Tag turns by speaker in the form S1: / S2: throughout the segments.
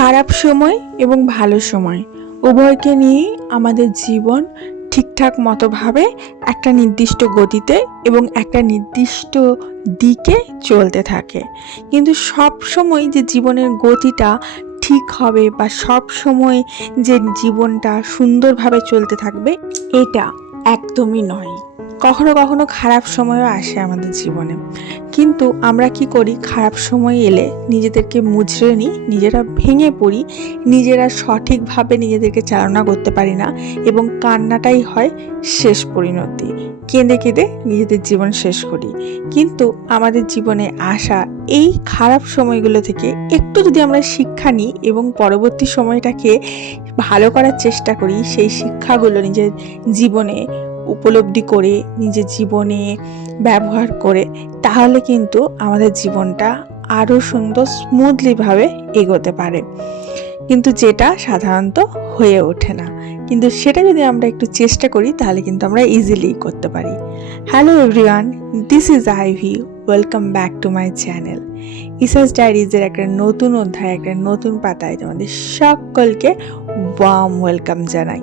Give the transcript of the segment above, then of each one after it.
S1: খারাপ সময় এবং ভালো সময়। উভয়কে নিয়েই আমাদের জীবন ঠিকঠাক মতোভাবে একটা নির্দিষ্ট গতিতে এবং একটা নির্দিষ্ট দিকে চলতে থাকে। কিন্তু সব সময় যে জীবনের গতিটা ঠিক হবে বা সব সময় যে জীবনটা সুন্দরভাবে চলতে থাকবে, এটা একদমই নয়। কখনো কখনো খারাপ সময়ও আসে আমাদের জীবনে। কিন্তু আমরা কি করি? খারাপ সময় এলে নিজেদেরকে মুচড়ে নিই নিজেরা ভেঙে পড়ি, নিজেরা সঠিকভাবে নিজেদেরকে চালনা করতে পারি না এবং কান্নাটাই হয় শেষ পরিণতি। কেঁদে কেঁদে নিজেদের জীবন শেষ করি। কিন্তু আমাদের জীবনে আসা এই খারাপ সময়গুলো থেকে একটু যদি আমরা শিক্ষা নিই এবং পরবর্তী সময়টাকে ভালো করার চেষ্টা করি, সেই শিক্ষাগুলো নিজের জীবনে উপলব্ধি করে নিজের জীবনে ব্যবহার করে, তাহলে কিন্তু আমাদের জীবনটা আরও সুন্দর স্মুথলিভাবে এগোতে পারে। কিন্তু যেটা সাধারণত হয়ে ওঠে না। কিন্তু সেটা যদি আমরা একটু চেষ্টা করি, তাহলে কিন্তু আমরা ইজিলি করতে পারি। Hello everyone this is Ivy welcome back to my channel ইসাস ডায়েরিজের একটা নতুন অধ্যায়, একটা নতুন পাতায় তোমাদের সকলকে ওয়ার্ম ওয়েলকাম জানাই।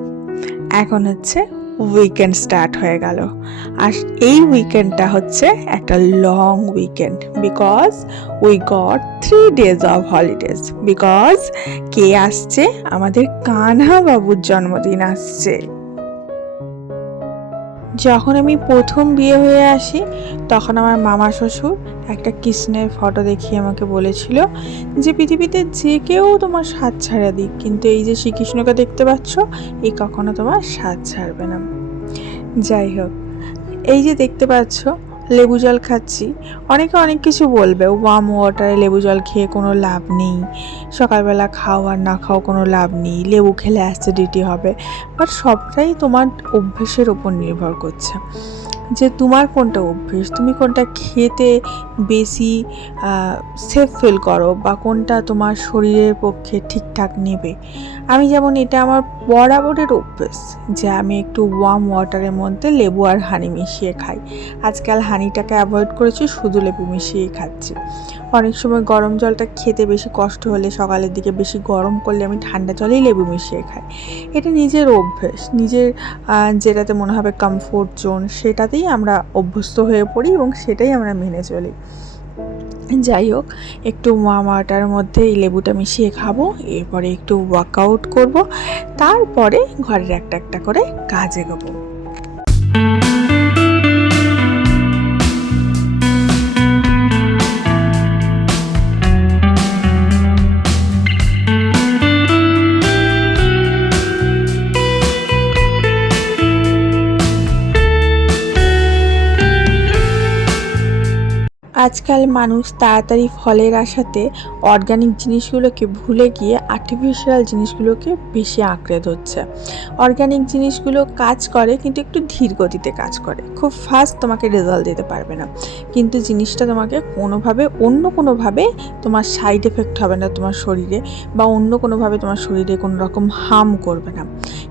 S1: এখন হচ্ছে উইকেন্ড স্টার্ট হয়ে গেল। আর এই উইকেন্ডটা হচ্ছে একটা long weekend because we got three days of holidays because কে আসছে? আমাদের কানহা বাবুর জন্মদিন আসছে। যখন আমি প্রথম বিয়ে হয়ে আসি, তখন আমার মামা শ্বশুর একটা কৃষ্ণের ফটো দেখিয়ে আমাকে বলেছিল যে, পৃথিবীতে যে কেউ তোমার স্বাদ ছাড়া দিক, কিন্তু এই যে শ্রীকৃষ্ণকে দেখতে পাচ্ছ এই কখনো তোমার স্বাদ ছাড়বে না। যাই হোক, এই যে দেখতে পাচ্ছ লেবু জল খাচ্ছি। অনেকে অনেক কিছু বলবে ওয়াম ওয়াটারে লেবু জল খেয়ে কোনো লাভ নেই। সকালবেলা খাও আর না খাও কোনো লাভ নেই। লেবু খেলে অ্যাসিডিটি হবে। বাট সবটাই তোমার অভ্যেসের ওপর নির্ভর করছে। যে তোমার কোনটা অভ্যেস? তুমি কোনটা খেতে বেশি সেফ ফিল করো বা কোনটা তোমার শরীরের পক্ষে ঠিকঠাক নেবে? আমি যেমন এটা আমার বরাবরের অভ্যেস যে আমি একটু ওয়ার্ম ওয়াটারের মধ্যে লেবু আর হানি মিশিয়ে খাই। আজকাল হানিটাকে অ্যাভয়েড করেছি, শুধু লেবু মিশিয়েই খাচ্ছি। অনেক সময় গরম জলটা খেতে বেশি কষ্ট হলে সকালের দিকে বেশি গরম করলে আমি ঠান্ডা জলেই লেবু মিশিয়ে খাই। এটা নিজের অভ্যেস। নিজের যেটাতে মনে হবে কমফোর্ট জোন সেটাতেই আমরা অভ্যস্ত হয়ে পড়ি এবং সেটাই আমরা মেনে চলি। যাই হোক, একটু মামাটার মধ্যে এই লেবুটা মিশিয়ে খাব, এরপরে একটু ওয়ার্কআউট করব, তারপরে ঘরের একটা একটা করে কাজ এগোবো আজকাল মানুষ তাড়াতাড়ি ফলের আশাতে অর্গানিক জিনিসগুলোকে ভুলে গিয়ে আর্টিফিশিয়াল জিনিসগুলোকে বেশি আঁকড়ে ধরছে। অর্গানিক জিনিসগুলো কাজ করে কিন্তু একটু ধীর গতিতে কাজ করে। খুব ফাস্ট তোমাকে রেজাল্ট দিতে পারবে না। কিন্তু জিনিসটা তোমাকে কোনোভাবে, অন্য কোনোভাবে তোমার সাইড এফেক্ট হবে না তোমার শরীরে বা অন্য কোনোভাবে তোমার শরীরে কোনো রকম হার্ম করবে না।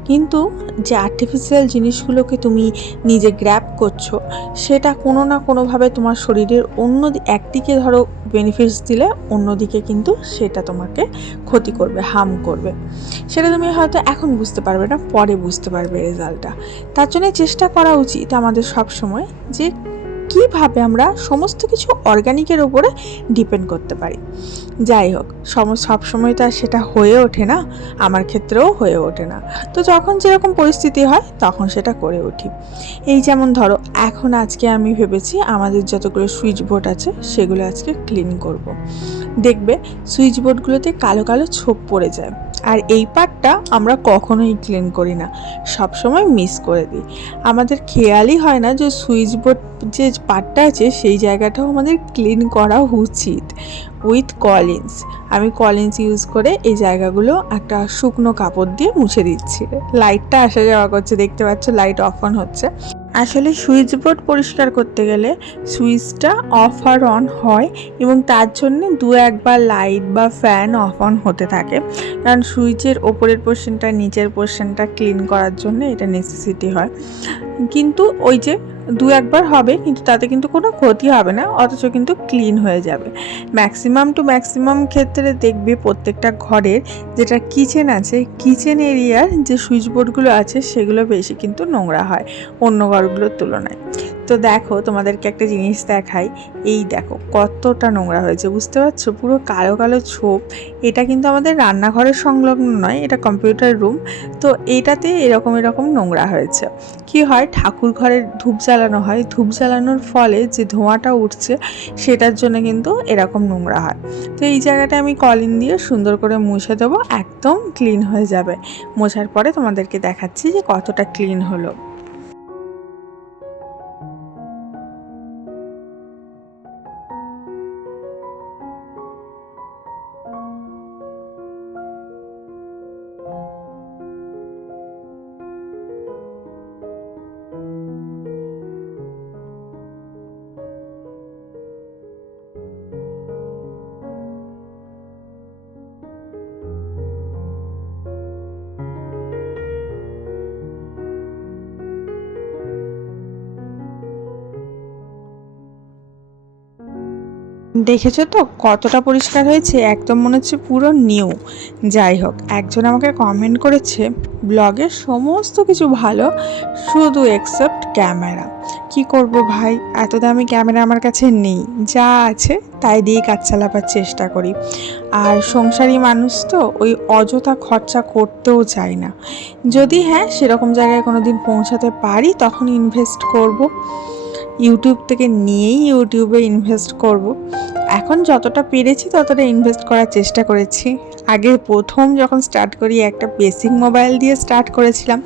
S1: কিন্তু যে আর্টিফিশিয়াল জিনিসগুলোকে তুমি নিজে গ্র্যাপ করছ, সেটা কোনো না কোনোভাবে তোমার শরীরের অন্য একদিকে ধরো বেনিফিটস দিলে অন্যদিকে কিন্তু সেটা তোমাকে ক্ষতি করবে হার্ম করবে। সেটা তুমি হয়তো এখন বুঝতে পারবে না, পরে বুঝতে পারবে রেজাল্টটা তার জন্য চেষ্টা করা উচিত আমাদের সব সময় যে কীভাবে আমরা সমস্ত কিছু অর্গানিকের ওপরে ডিপেন্ড করতে পারি? যাই হোক, সম সব সময় তো আর সেটা হয়ে ওঠে না, আমার ক্ষেত্রেও হয়ে ওঠে না। তো যখন যেরকম পরিস্থিতি হয়, তখন সেটা করে উঠি। এই যেমন ধরো, এখন আজকে আমি ভেবেছি আমাদের যতগুলো সুইচ বোর্ড আছে, সেগুলো আজকে ক্লিন করব। দেখবে, সুইচ বোর্ডগুলোতে কালো কালো ছোপ পড়ে যায়। আর এই পাটটা আমরা কখনোই ক্লিন করি না। সব সময় মিস করে দিই। আমাদের খেয়ালই হয় না যে সুইচ বোর্ড যে পাটটা আছে, সেই জায়গাটাও আমাদের ক্লিন করা উচিত। উইথ কলিন্স আমি কলিন্স ইউজ করে এই জায়গাগুলো একটা শুকনো কাপড় দিয়ে মুছে দিচ্ছি। লাইটটা আসা যাওয়া করছে, দেখতে পাচ্ছ লাইট অফ অন হচ্ছে। আসলে সুইচ বোর্ড পরিষ্কার করতে গেলে সুইচটা অফ আর অন হয় এবং তার জন্য দু একবার লাইট বা ফ্যান অফ অন হতে থাকে। কারণ সুইচের ওপরের পোর্শনটা নিচের পোর্শনটা ক্লিন করার জন্য এটা নেসেসিটি হয়। কিন্তু ওই যে দু একবার হবে, কিন্তু তাতে কিন্তু কোনো ক্ষতি হবে না, অথচ কিন্তু ক্লিন হয়ে যাবে। ম্যাক্সিমাম টু ম্যাক্সিমাম ক্ষেত্রে দেখবে প্রত্যেকটা ঘরের যেটা কিচেন আছে কিচেন এরিয়ার যে সুইচবোর্ডগুলো আছে, সেগুলো বেশি কিন্তু নোংরা হয়, অন্য ঘরগুলোর তুলনায়। তো দেখো, তোমাদেরকে একটা জিনিস দেখাই। এই দেখো, কতটা নোংরা হয়েছে, বুঝতে পারছ? পুরো কালো কালো ছোপ। এটা কিন্তু আমাদের রান্নাঘরের সংলগ্ন নয়, এটা কম্পিউটার রুম। তো এটাতে এরকম এরকম নোংরা হয়েছে। কি হয়, ঠাকুর ঘরের ধূপ জ্বালানো হয়। ধূপ জ্বালানোর ফলে যে ধোঁয়াটা উঠছে, সেটার জন্য কিন্তু এরকম নোংরা হয়। তো এই জায়গাটা আমি কলিন দিয়ে সুন্দর করে মুছে দেবো, একদম ক্লিন হয়ে যাবে। মোছার পরে তোমাদেরকে দেখাচ্ছি যে কতটা ক্লিন হলো। দেখেছ তো? কতটা পরিষ্কার হয়েছে? একদম মনে হচ্ছে পুরো নিউ যাই হোক, একজন আমাকে কমেন্ট করেছে ব্লগের সমস্ত কিছু ভালো, শুধু এক্সেপ্ট ক্যামেরা কি করব ভাই? এত দামি ক্যামেরা আমার কাছে নেই। যা আছে তাই দিয়ে কাজ চালাবার চেষ্টা করি। আর সংসারী মানুষ তো ওই অযথা খরচা করতেও চাই না। যদি হ্যাঁ সেরকম জায়গায় কোনো দিন পৌঁছাতে পারি, তখন ইনভেস্ট করব। ইউটিউব থেকে নিয়েই ইউটিউবে ইনভেস্ট করব। এখন যতটা পেরেছি ততটা ইনভেস্ট করার চেষ্টা করেছি আগে প্রথম যখন স্টার্ট করি, একটা বেসিক মোবাইল দিয়ে স্টার্ট করেছিলাম।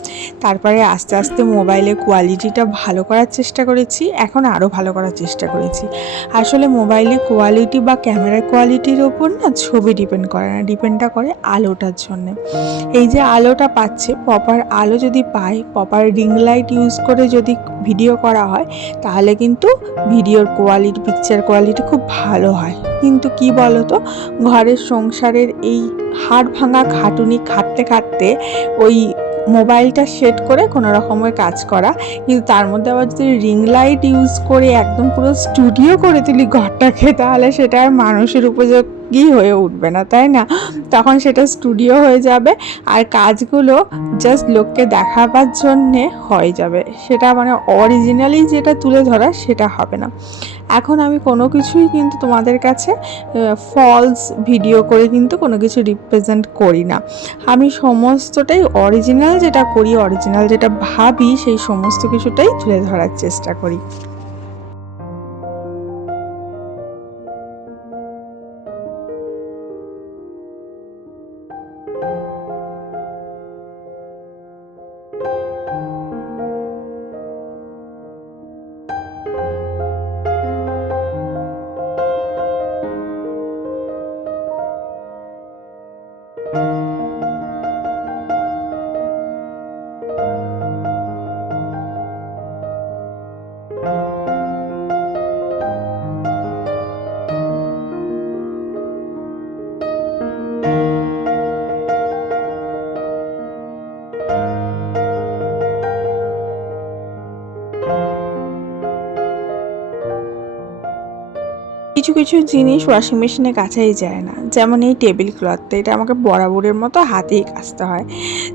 S1: তারপরে আস্তে আস্তে মোবাইলের কোয়ালিটিটা ভালো করার চেষ্টা করেছি, এখন আরও ভালো করার চেষ্টা করেছি। আসলে মোবাইলের কোয়ালিটি বা ক্যামেরার কোয়ালিটির ওপর না ছবি ডিপেন্ড করে না ডিপেন্ডটা করে আলোটার জন্য। এই যে আলোটা পাচ্ছে প্রপার আলো যদি পায় প্রপার রিং লাইট ইউজ করে যদি ভিডিও করা হয়, তাহলে কিন্তু ভিডিওর কোয়ালিটি পিকচার কোয়ালিটি খুব ভালো হয়। কিন্তু কি বলতো? ঘরের সংসারের এই হাড় ভাঙা খাটুনি খাটতে খাটতে ওই মোবাইলটা সেট করে কোনো রকমের কাজ করা, কিন্তু তার মধ্যে আবার যদি রিং লাইট ইউজ করে একদম পুরো স্টুডিও করে তুলি ঘরটাকে, তাহলে সেটা আর মানুষের উপযোগী হয়ে উঠবে না, তাই না? তখন সেটা স্টুডিও হয়ে যাবে আর কাজগুলো জাস্ট লোককে দেখাবার জন্যে হয়ে যাবে। সেটা মানে অরিজিনালি যেটা তুলে ধরা সেটা হবে না। এখন আমি কোনো কিছুই কিন্তু তোমাদের কাছে ফলস ভিডিও করে কিন্তু কোনো কিছু রিপ্রেজেন্ট করি না। আমি সমস্তটাই অরিজিনাল যেটা করি অরিজিনাল যেটা ভাবি, সেই সমস্ত কিছুটাই তুলে ধরার চেষ্টা করি। কিছু কিছু জিনিস ওয়াশিং মেশিনে কাছাই যায় না। যেমন এই টেবিল ক্লথটা এটা আমাকে বরাবরের মতো হাতেই কাচতে হয়।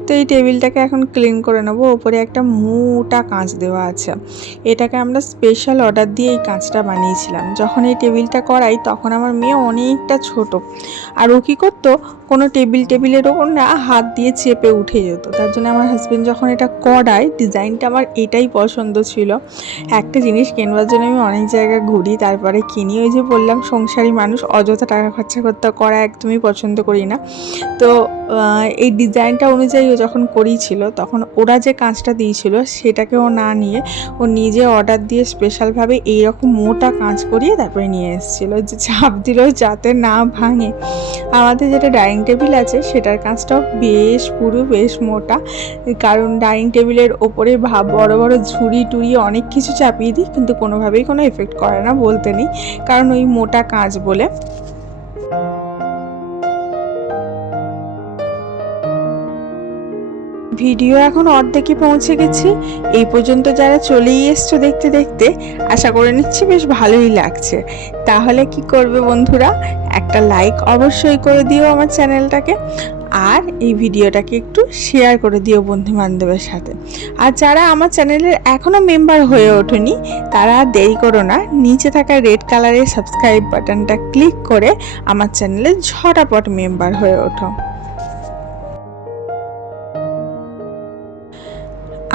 S1: তো এই টেবিলটাকে এখন ক্লিন করে নেব। ওপরে একটা মোটা কাঁচ দেওয়া আছে। এটাকে আমরা স্পেশাল অর্ডার দিয়ে এই কাঁচটা বানিয়েছিলাম। যখন এই টেবিলটা করাই, তখন আমার মেয়ে অনেকটা ছোট। আর ও কী করতো? কোনো টেবিল টেবিলের ওপর না হাত দিয়ে চেপে উঠে যেত। তার জন্য আমার হাজব্যান্ড যখন এটা করায় ডিজাইনটা আমার এটাই পছন্দ ছিল। একটা জিনিস কেনবার জন্য আমি অনেক জায়গায় ঘুরি, তারপরে কিনি। ওই যে বললাম, সংসারী মানুষ অযথা টাকা খরচা করতে করা একদমই পছন্দ করি না। তো এই ডিজাইনটা অনুযায়ী ও যখন করিয়েছিল তখন ওরা যে কাঁচটা দিয়েছিল, সেটাকে ও না নিয়ে ও নিজে অর্ডার দিয়ে স্পেশালভাবে এইরকম মোটা কাঁচ করিয়ে তারপরে নিয়ে এসেছিল। যে চাপ দিল যাতে না ভাঙে। আমাদের যেটা ডাইনিং টেবিল আছে, সেটার কাজটাও বেশ পুরো, বেশ মোটা। কারণ ডাইনিং টেবিলের ওপরে ভাব বড় বড় ঝুড়ি টুড়ি অনেক কিছু চাপিয়ে দিই, কিন্তু কোনোভাবেই কোনো এফেক্ট করে না বলতে নেই। কারণ ওই মোটা কাঁচ বলে। ভিডিও এখন অর্ধেকে পৌঁছে গেছি। এই পর্যন্ত যারা চলেই এসছো দেখতে দেখতে, আশা করে নিচ্ছি বেশ ভালোই লাগছে। তাহলে কি করবে বন্ধুরা? একটা লাইক অবশ্যই করে দিও আমার চ্যানেলটাকে, আর এই ভিডিওটাকে একটু শেয়ার করে দিও বন্ধু বান্ধবের সাথে। আর যারা আমার চ্যানেলের এখনও মেম্বার হয়ে ওঠেনি, তারা দেরি করো না, নিচে থাকা রেড কালারের সাবস্ক্রাইব বাটনটা ক্লিক করে আমার চ্যানেলে ঝটাপট মেম্বার হয়ে ওঠো।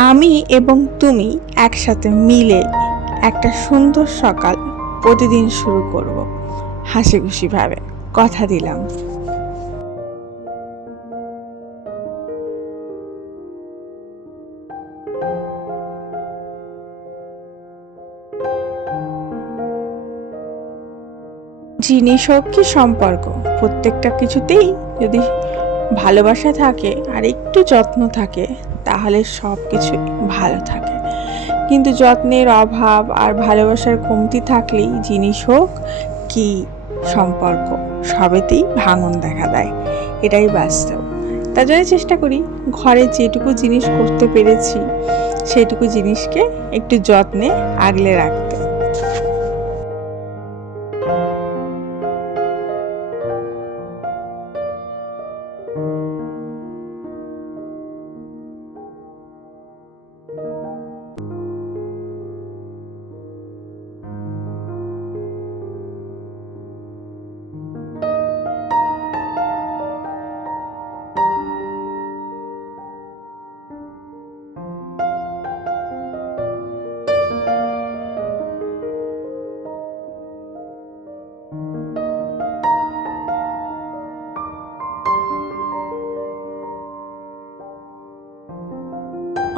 S1: আমি এবং তুমি একসাথে মিলে একটা সুন্দর সকাল প্রতিদিন শুরু করব। হাসি খুশিভাবে কথা দিলাম। জিনিস হোক কি সম্পর্ক, প্রত্যেকটা কিছুতেই যদি ভালোবাসা থাকে আর একটু যত্ন থাকে তাহলে সব কিছু ভালো থাকে। কিন্তু যত্নের অভাব আর ভালোবাসার কমতি থাকলেই জিনিস হোক কি সম্পর্ক, সবেতেই ভাঙন দেখা দেয়। এটাই বাস্তব। তার জন্য চেষ্টা করি ঘরে যেটুকু জিনিস করতে পেরেছি, সেটুকু জিনিসকে একটু যত্নে আগলে রাখতে।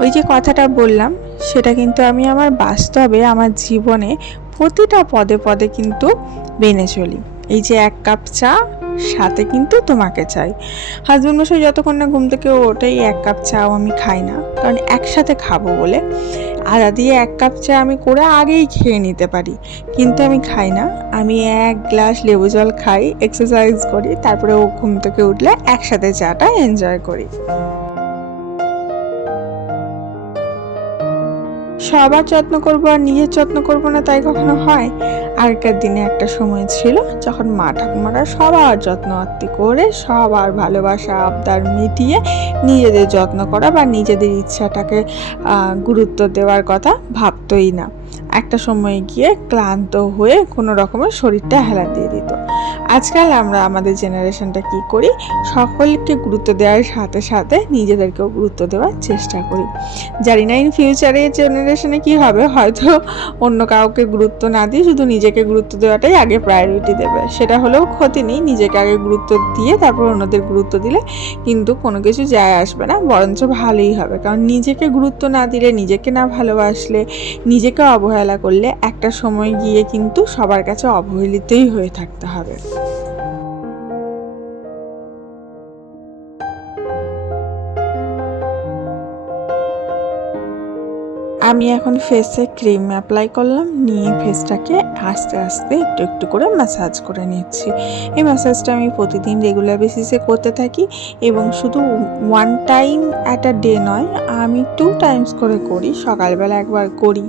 S1: ওই যে কথাটা বললাম, সেটা কিন্তু আমি আমার বাস্তবে আমার জীবনে প্রতিটা পদে পদে কিন্তু মেনে চলি। এই যে এক কাপ চা, সাথে কিন্তু তোমাকে চাই। হাজব্যান্ড মশাই যতক্ষণ না ঘুম থেকে ওটাই এক কাপ চাও আমি খাই না, কারণ একসাথে খাব বলে। আদা দিয়ে এক কাপ চা আমি করে আগেই খেয়ে নিতে পারি, কিন্তু আমি খাই না। আমি এক গ্লাস লেবু জল খাই এক্সারসাইজ করি, তারপরে ও ঘুম থেকে উঠলে একসাথে চাটা এনজয় করি। সবার যত্ন করব আর নিজের যত্ন করব না, তাই কখনো হয়? আগেকার দিনে একটা সময় ছিল যখন মা ঠাকুমারা সবার যত্ন আত্মি করে, সবার ভালোবাসা, আবদার মিটিয়ে নিজেদের যত্ন করা বা নিজেদের ইচ্ছাটাকে গুরুত্ব দেওয়ার কথা ভাবতই না। একটা সময় গিয়ে ক্লান্ত হয়ে কোনো রকমের শরীরটা হেলা দিয়ে দিত। আজকাল আমরা আমাদের জেনারেশনটা কি করি? সকলকে গুরুত্ব দেওয়ার সাথে সাথে নিজেদেরকেও গুরুত্ব দেওয়ার চেষ্টা করি। জানি না ইন ফিউচারে জেনারেশনে কি হবে? হয়তো অন্য কাউকে গুরুত্ব না দিয়ে শুধু নিজেকে গুরুত্ব দেওয়াটাই আগে প্রায়োরিটি দেবে। সেটা হলেও ক্ষতি নেই, নিজেকে আগে গুরুত্ব দিয়ে তারপর অন্যদের গুরুত্ব দিলে কিন্তু কোনো কিছু যায় আসবে না, বরঞ্চ ভালোই হবে। কারণ নিজেকে গুরুত্ব না দিলে, নিজেকে না ভালোবাসলে, নিজেকে অবহেলা করলে একটা সময় গিয়ে কিন্তু সবার কাছে অবহেলিতই হয়ে থাকতে হবে। আমি এখন ফেসে ক্রিম অ্যাপ্লাই করলাম, নিয়ে ফেসটাকে আস্তে আস্তে একটু একটু করে ম্যাসাজ করে নিচ্ছি। এই ম্যাসাজটা আমি প্রতিদিন রেগুলার বেসিসে করতে থাকি এবং শুধু one time at a day নয়, আমি টু টাইমস করে করি, সকালবেলা একবার করি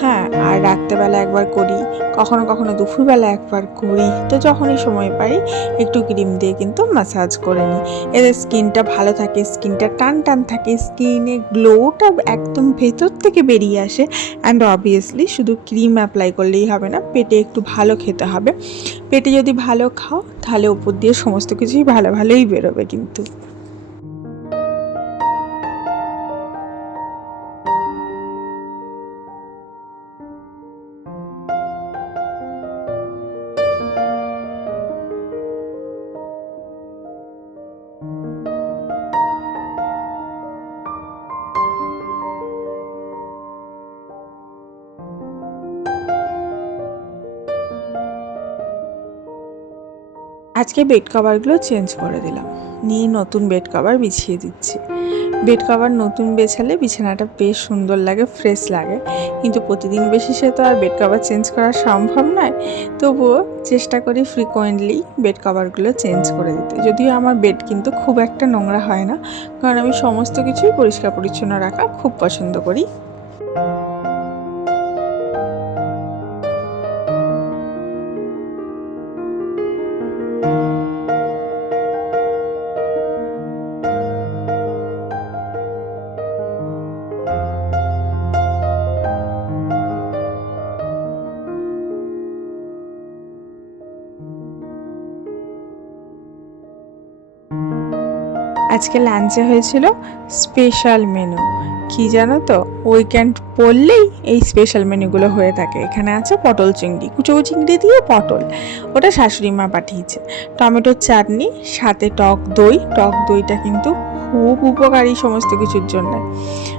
S1: হ্যাঁ আর রাত্রেবেলা একবার করি, কখনো কখনো দুপুরবেলা একবার করি। তো যখনই সময় পাই, একটু ক্রিম দিয়ে কিন্তু ম্যাসাজ করে নিই। এদের স্কিনটা ভালো থাকে স্কিনটা টান টান থাকে স্কিনে গ্লোটা একদম ভেতর থেকে বেরিয়ে আসে অ্যান্ড অবভিয়াসলি শুধু ক্রিম অ্যাপ্লাই করলেই হবে না, পেটে একটু ভালো খেতে হবে। পেটে যদি ভালো খাও, তাহলে উপর দিয়ে সমস্ত কিছুই ভালো ভালোই বেরোবে কিন্তু। আজকে বেড কভারগুলো চেঞ্জ করে দিলাম। নিয়ে নতুন বেড কভার বিছিয়ে দিচ্ছি। বেড কভার নতুন বেছালে বিছানাটা বেশ সুন্দর লাগে ফ্রেশ লাগে। কিন্তু প্রতিদিন বেশি সে তো আর বেড কভার চেঞ্জ করা সম্ভব নয়। তবুও চেষ্টা করি ফ্রিকোয়েন্টলি বেড কভারগুলো চেঞ্জ করে দিতে। যদিও আমার বেড কিন্তু খুব একটা নোংরা হয় না। কারণ আমি সমস্ত কিছুই পরিষ্কার পরিচ্ছন্ন রাখা খুব পছন্দ করি। আজকে লাঞ্চে হয়েছিল স্পেশাল মেনু কি জানো তো? উইকেন্ড পড়লেই এই স্পেশাল মেনুগুলো হয়ে থাকে। এখানে আছে পটল চিংড়ি কুচো চিংড়ি দিয়ে পটল। ওটা শাশুড়ি মা পাঠিয়েছে। টমেটোর চাটনি, সাথে টক দই। টক দইটা কিন্তু খুব উপকারী সমস্ত কিছুর জন্য।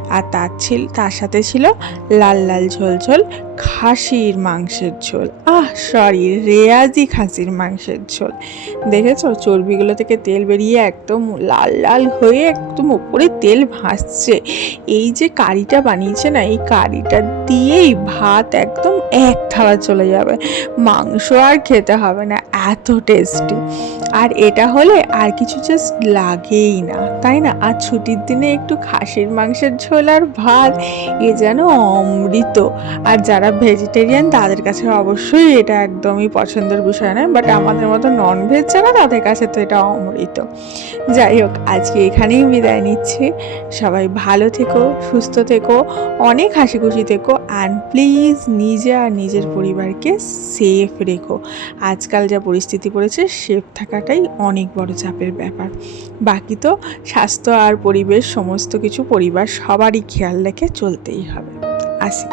S1: আর তার ছিল তার সাথে ছিল লাল লাল ঝোল ঝোল, খাসির মাংসের ঝোল। আহ সরি রেয়াজি খাসির মাংসের ঝোল। দেখেছ? চর্বিগুলো থেকে তেল বেরিয়ে একদম লাল লাল হয়ে একদম ওপরে তেল ভাসছে। এই যে কারিটা বানিয়েছে না, এই কারিটা দিয়েই ভাত একদম এক থালা চলে যাবে। মাংস আর খেতে হবে না, এত টেস্টি আর এটা হলে আর কিছু জাস্ট লাগেই না, তাই না? আর ছুটির দিনে একটু খাসির মাংসের ঝোল আর ভাত, এ যেন অমৃত। আর যারা ভেজিটেরিয়ান তাদের কাছে অবশ্যই এটা একদমই পছন্দের বিষয় নয় বাট আমাদের মতো নন ভেজ যারা, তাদের কাছে তো এটা অমৃত। যাই হোক, আজকে এখানেই বিদায় নিচ্ছি। সবাই ভালো থেকো, সুস্থ থেকো, অনেক হাসি খুশি থেকো অ্যান্ড প্লিজ নিজে আর নিজের পরিবারকে সেফ রেখো। আজকাল যা পরিস্থিতি পড়েছে সেফ থাকাটাই অনেক বড় চাপের ব্যাপার। বাকি তো স্বাস্থ্য আর পরিবেশ, সমস্ত কিছু পরিবার সবারই খেয়াল রেখে চলতেই হবে। আসি।